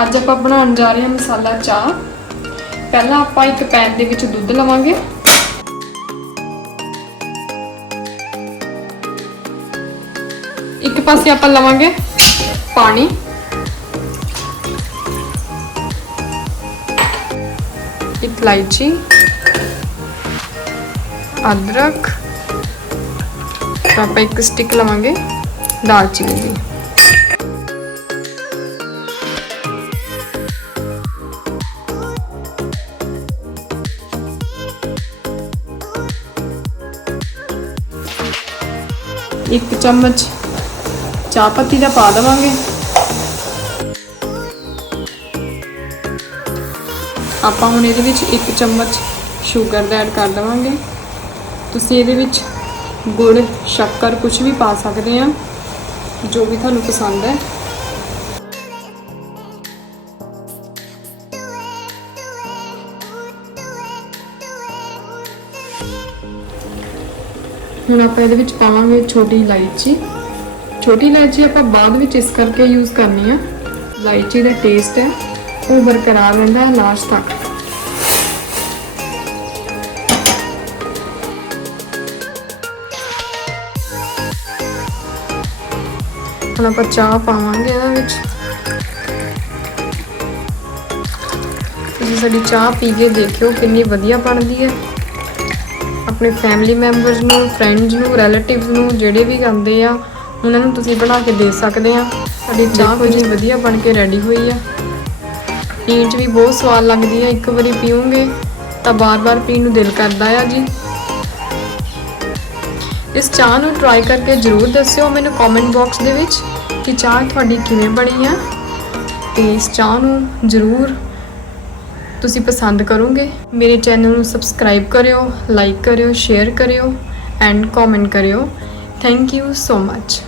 ਅੱਜ ਆਪਾਂ ਬਣਾਉਣ ਜਾ ਰਹੇ ਹਾਂ ਮਸਾਲਾ ਚਾਹ। ਪਹਿਲਾਂ ਆਪਾਂ ਇੱਕ ਪੈਨ ਦੇ ਵਿੱਚ ਦੁੱਧ ਲਵਾਂਗੇ। ਇੱਕ ਪਾਸੇ ਆਪਾਂ ਲਵਾਂਗੇ ਪਾਣੀ। ਇੱਕ ਇਲਾਇਚੀ। ਅਦਰਕ। ਤਾਂ ਆਪਾਂ ਇੱਕ ਸਟਿਕ ਲਵਾਂਗੇ ਦਾਲਚੀਨੀ ਇੱਕ ਚਮਚ ਚਾਹ ਪੱਤੀ ਦਾ ਪਾ ਦੇਵਾਂਗੇ। ਆਪਾਂ ਹੁਣ ਇਹਦੇ ਵਿੱਚ ਇੱਕ ਚਮਚ ਸ਼ੂਗਰ ਦਾ ਐਡ ਕਰ ਦੇਵਾਂਗੇ। ਤੁਸੀਂ ਇਹਦੇ ਵਿੱਚ ਗੁੜ, ਸ਼ੱਕਰ ਕੁਝ ਵੀ ਪਾ ਸਕਦੇ ਆ, ਜੋ ਵੀ ਤੁਹਾਨੂੰ ਪਸੰਦ ਹੈ। ਹੁਣ ਆਪਾਂ ਇਹਦੇ ਵਿੱਚ ਪਾਵਾਂਗੇ ਛੋਟੀ ਇਲਾਇਚੀ। ਛੋਟੀ ਇਲਾਇਚੀ ਆਪਾਂ ਬਾਅਦ ਵਿੱਚ ਇਸ ਕਰਕੇ ਯੂਜ਼ ਕਰਨੀ ਆ। ਇਲਾਇਚੀ ਦਾ ਟੇਸਟ ਹੈ, ਉਹ ਬਰਕਰਾਰ ਰਹਿੰਦਾ ਹੈ ਲਾਸਟ ਤੱਕ। ਹੁਣ ਆਪਾਂ ਚਾਹ ਪਾਵਾਂਗੇ ਇਹਦੇ ਵਿੱਚ। ਤੁਸੀਂ ਸਾਡੀ ਚਾਹ ਪੀ ਕੇ ਦੇਖਿਓ ਕਿੰਨੀ ਵਧੀਆ ਬਣਦੀ ਹੈ। ਆਪਣੇ ਫੈਮਿਲੀ ਮੈਂਬਰਸ ਨੂੰ ਫਰੈਂਡਸ ਨੂੰ ਰਿਲੇਟਿਵਸ ਨੂੰ ਜਿਹੜੇ ਵੀ ਆਉਂਦੇ ਆ ਉਹਨਾਂ ਨੂੰ ਤੁਸੀਂ ਬਣਾ ਕੇ ਦੇ ਸਕਦੇ ਆ। ਸਾਡੀ ਚਾਹ ਕਿੰਨੀ ਵਧੀਆ ਬਣ ਕੇ ਰੈਡੀ ਹੋਈ ਆ। ਪੀਣ 'ਚ ਵੀ ਬਹੁਤ ਸਵਾਦ ਲੱਗਦੀ ਹੈ ਇੱਕ ਵਾਰੀ ਪੀਓਗੇ ਤਾਂ ਬਾਰ-ਬਾਰ ਪੀਣ ਨੂੰ ਦਿਲ ਕਰਦਾ ਆ ਜੀ। ਇਸ ਚਾਹ ਨੂੰ ਟਰਾਈ ਕਰਕੇ ਜਰੂਰ ਦੱਸਿਓ ਮੈਨੂੰ ਕਮੈਂਟ ਬਾਕਸ ਦੇ ਵਿੱਚ ਕਿ ਚਾਹ ਤੁਹਾਡੀ ਕਿਵੇਂ ਬਣੀ ਆ। ਤੇ ਇਸ ਚਾਹ ਨੂੰ ਜਰੂਰ ਤੁਸੀਂ ਪਸੰਦ ਕਰੋਗੇ, ਮੇਰੇ ਚੈਨਲ ਨੂੰ ਸਬਸਕ੍ਰਾਈਬ ਕਰਿਓ ਲਾਈਕ ਕਰਿਓ ਸ਼ੇਅਰ ਕਰਿਓ ਐਂਡ ਕਮੈਂਟ ਕਰਿਓ। Thank you so much